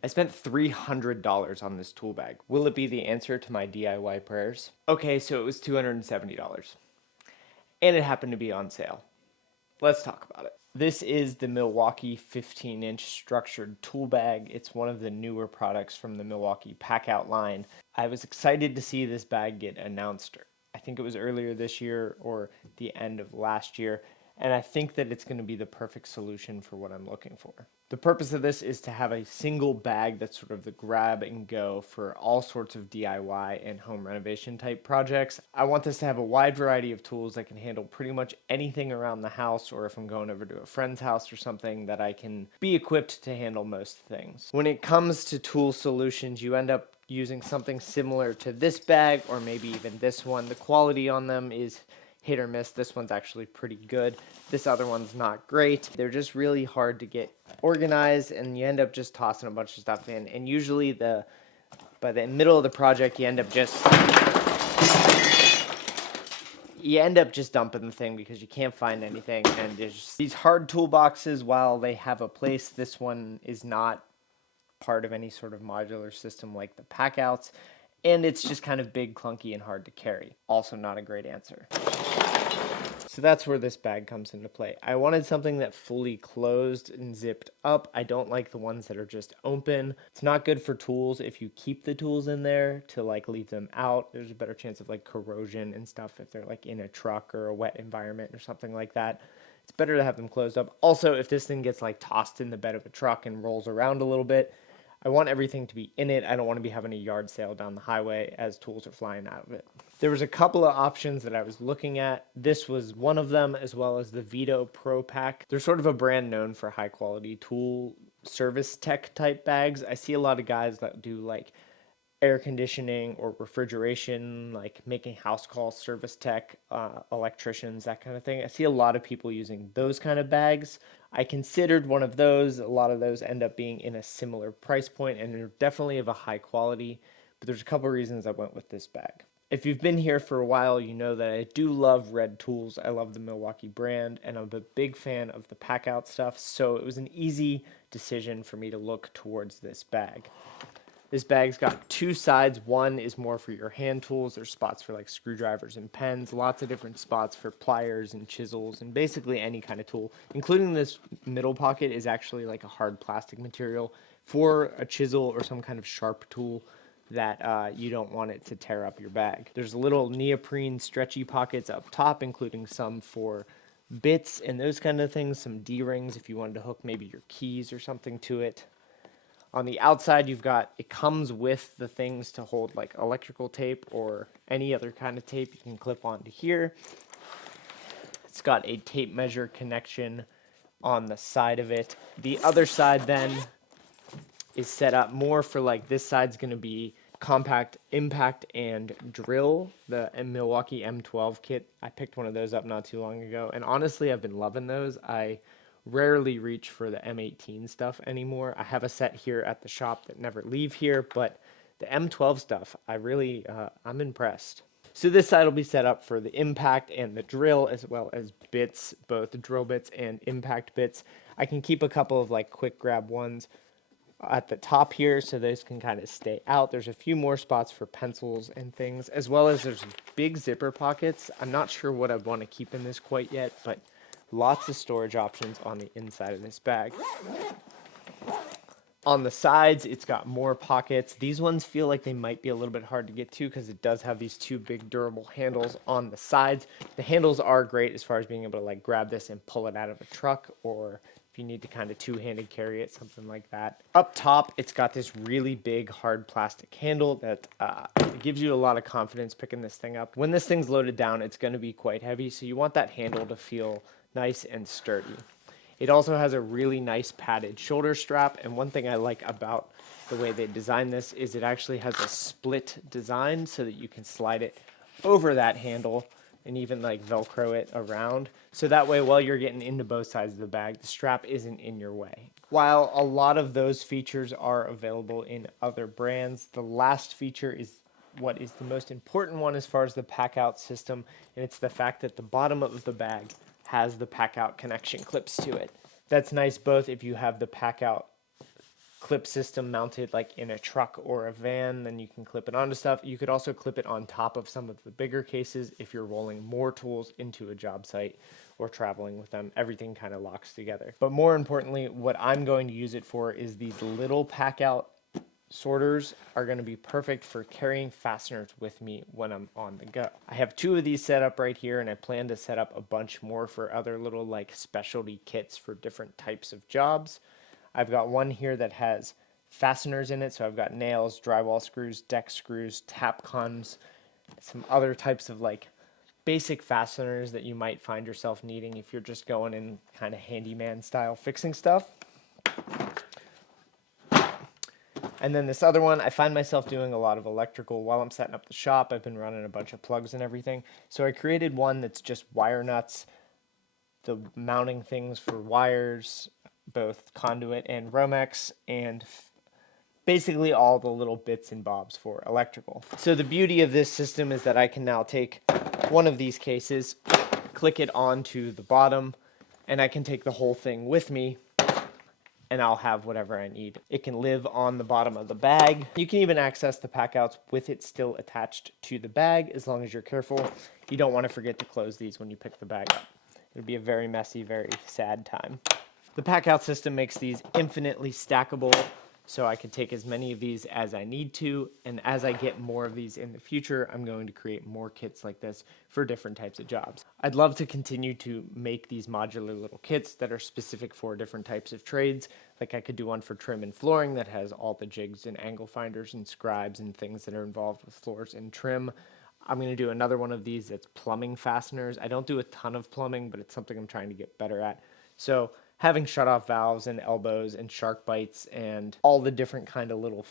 I spent $300 on this tool bag. Will it be the answer to my DIY prayers? Okay, so it was $270. And it happened to be on sale. Let's talk about it. This is the Milwaukee 15-inch structured tool bag. It's one of the newer products from the Milwaukee Packout line. I was excited to see this bag get announced. I think it was earlier this year or the end of last year, and I think that it's going to be the perfect solution for what I'm looking for. The purpose of this is to have a single bag that's sort of the grab and go for all sorts of DIY and home renovation type projects. I want this to have a wide variety of tools that can handle pretty much anything around the house, or if I'm going over to a friend's house or something, that I can be equipped to handle most things. When it comes to tool solutions, you end up using something similar to this bag or maybe even this one. The quality on them is hit or miss. This one's actually pretty good. This other one's not great. They're just really hard to get organized, and you end up just tossing a bunch of stuff in. And usually by the middle of the project, you end up just dumping the thing because you can't find anything. And there's just these hard toolboxes, while they have a place, this one is not part of any sort of modular system like the Packouts, and it's just kind of big, clunky, and hard to carry. Also not a great answer. So that's where this bag comes into play. I wanted something that fully closed and zipped up. I don't like the ones that are just open. It's not good for tools. If you keep the tools in there to like leave them out, there's a better chance of like corrosion and stuff if they're like in a truck or a wet environment or something like that. It's better to have them closed up. Also, if this thing gets like tossed in the bed of a truck and rolls around a little bit, I want everything to be in it. I don't want to be having a yard sale down the highway as tools are flying out of it. There was a couple of options that I was looking at. This was one of them, as well as the Vito Pro Pack. They're sort of a brand known for high quality tool service tech type bags. I see a lot of guys that do like air conditioning or refrigeration, like making house calls, service tech, electricians, that kind of thing. I see a lot of people using those kind of bags. I considered one of those. A lot of those end up being in a similar price point, and they're definitely of a high quality, but there's a couple reasons I went with this bag. If you've been here for a while, you know that I do love red tools. I love the Milwaukee brand, and I'm a big fan of the Packout stuff, so it was an easy decision for me to look towards this bag. This bag's got two sides. One is more for your hand tools. There's spots for like screwdrivers and pens, lots of different spots for pliers and chisels and basically any kind of tool, including this middle pocket is actually like a hard plastic material for a chisel or some kind of sharp tool that you don't want it to tear up your bag. There's little neoprene stretchy pockets up top, including some for bits and those kind of things, some D-rings if you wanted to hook maybe your keys or something to it. On the outside, it comes with the things to hold like electrical tape or any other kind of tape you can clip onto here. It's got a tape measure connection on the side of it. The other side then is set up more for like, this side's going to be compact impact and drill, the Milwaukee M12 kit. I picked one of those up not too long ago, and honestly, I've been loving those. I rarely reach for the M18 stuff anymore. I have a set here at the shop that never leave here, but the M12 stuff, I'm impressed. So this side will be set up for the impact and the drill, as well as bits, both the drill bits and impact bits. I can keep a couple of like quick grab ones at the top here, so those can kind of stay out. There's a few more spots for pencils and things, as well as there's big zipper pockets. I'm not sure what I want to keep in this quite yet, but lots of storage options on the inside of this bag. On the sides, it's got more pockets. These ones feel like they might be a little bit hard to get to because it does have these two big durable handles on the sides. The handles are great as far as being able to like grab this and pull it out of a truck, or if you need to kind of two-handed carry it, something like that. Up top, it's got this really big hard plastic handle that gives you a lot of confidence picking this thing up. When this thing's loaded down, it's going to be quite heavy, so you want that handle to feel nice and sturdy. It also has a really nice padded shoulder strap, and one thing I like about the way they designed this is it actually has a split design so that you can slide it over that handle and even like Velcro it around. So that way, while you're getting into both sides of the bag, the strap isn't in your way. While a lot of those features are available in other brands, the last feature is what is the most important one as far as the Packout system, and it's the fact that the bottom of the bag has the Packout connection clips to it. That's nice both if you have the Packout clip system mounted like in a truck or a van, then you can clip it onto stuff. You could also clip it on top of some of the bigger cases if you're rolling more tools into a job site or traveling with them. Everything kind of locks together. But more importantly, what I'm going to use it for is these little Packout sorters are going to be perfect for carrying fasteners with me when I'm on the go. I have 2 of these set up right here, and I plan to set up a bunch more for other little like specialty kits for different types of jobs. I've got one here that has fasteners in it, so I've got nails, drywall screws, deck screws, tapcons, some other types of like basic fasteners that you might find yourself needing if you're just going in kind of handyman style fixing stuff. And then this other one, I find myself doing a lot of electrical while I'm setting up the shop. I've been running a bunch of plugs and everything. So I created one that's just wire nuts, the mounting things for wires, both conduit and Romex, and basically all the little bits and bobs for electrical. So the beauty of this system is that I can now take one of these cases, click it onto the bottom, and I can take the whole thing with me, and I'll have whatever I need. It can live on the bottom of the bag. You can even access the Packouts with it still attached to the bag, as long as you're careful. You don't want to forget to close these when you pick the bag up. It would be a very messy, very sad time. The Packout system makes these infinitely stackable, so I can take as many of these as I need to, and as I get more of these in the future, I'm going to create more kits like this for different types of jobs. I'd love to continue to make these modular little kits that are specific for different types of trades. Like I could do one for trim and flooring that has all the jigs and angle finders and scribes and things that are involved with floors and trim. I'm going to do another one of these that's plumbing fasteners. I don't do a ton of plumbing, but it's something I'm trying to get better at. So having shutoff valves and elbows and shark bites and all the different kind of little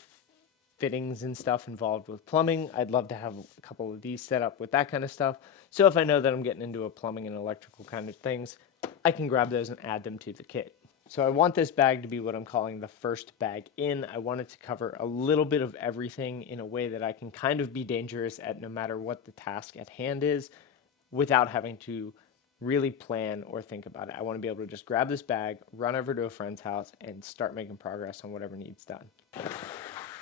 fittings and stuff involved with plumbing, I'd love to have a couple of these set up with that kind of stuff. So if I know that I'm getting into a plumbing and electrical kind of things, I can grab those and add them to the kit. So I want this bag to be what I'm calling the first bag in. I want it to cover a little bit of everything in a way that I can kind of be dangerous at no matter what the task at hand is, without having to really plan or think about it. I want to be able to just grab this bag, run over to a friend's house, and start making progress on whatever needs done.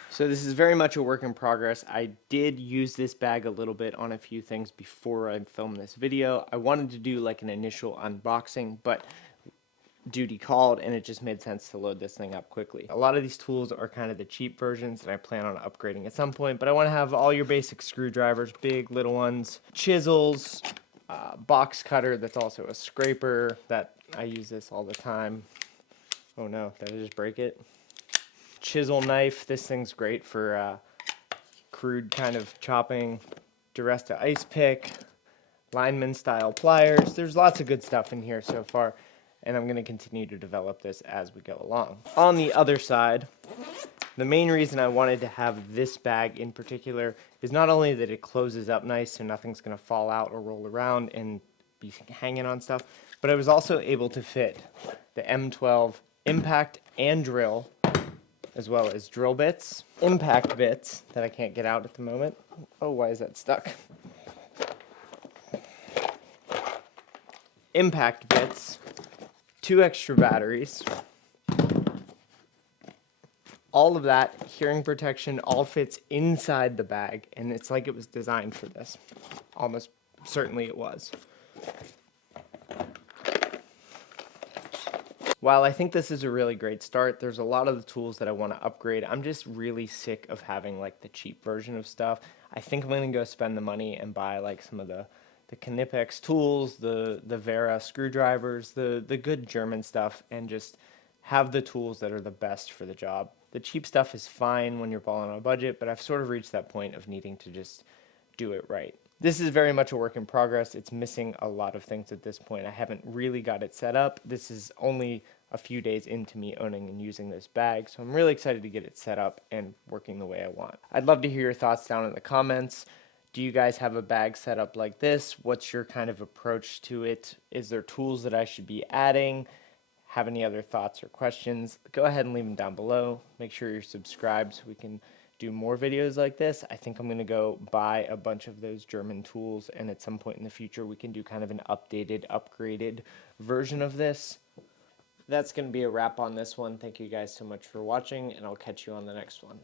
So this is very much a work in progress. I did use this bag a little bit on a few things before I filmed this video. I wanted to do like an initial unboxing, but duty called, and it just made sense to load this thing up quickly. A lot of these tools are kind of the cheap versions that I plan on upgrading at some point, but I want to have all your basic screwdrivers, big, little ones, chisels, box cutter that's also a scraper, that I use this all the time. Oh no, did I just break it? Chisel knife, this thing's great for crude kind of chopping. Duresta ice pick, lineman style pliers. There's lots of good stuff in here so far, and I'm going to continue to develop this as we go along. On the other side, the main reason I wanted to have this bag in particular is not only that it closes up nice so nothing's going to fall out or roll around and be hanging on stuff, but I was also able to fit the M12 impact and drill, as well as drill bits, impact bits that I can't get out at the moment. Oh, why is that stuck? Impact bits, 2 extra batteries, all of that, hearing protection, all fits inside the bag, and it's like it was designed for this. Almost certainly it was. While I think this is a really great start, there's a lot of the tools that I want to upgrade. I'm just really sick of having like the cheap version of stuff. I think I'm going to go spend the money and buy like some of the Knipex tools, the Vera screwdrivers, the good German stuff, and just have the tools that are the best for the job. The cheap stuff is fine when you're balling on a budget, but I've sort of reached that point of needing to just do it right. This is very much a work in progress. It's missing a lot of things at this point. I haven't really got it set up. This is only a few days into me owning and using this bag, so I'm really excited to get it set up and working the way I want. I'd love to hear your thoughts down in the comments. Do you guys have a bag set up like this? What's your kind of approach to it? Is there tools that I should be adding? Have any other thoughts or questions? Go ahead and leave them down below. Make sure you're subscribed so we can do more videos like this. I think I'm going to go buy a bunch of those German tools, and at some point in the future we can do kind of an updated, upgraded version of this. that's going to be a wrap on this one. Thank you guys so much for watching, and I'll catch you on the next one.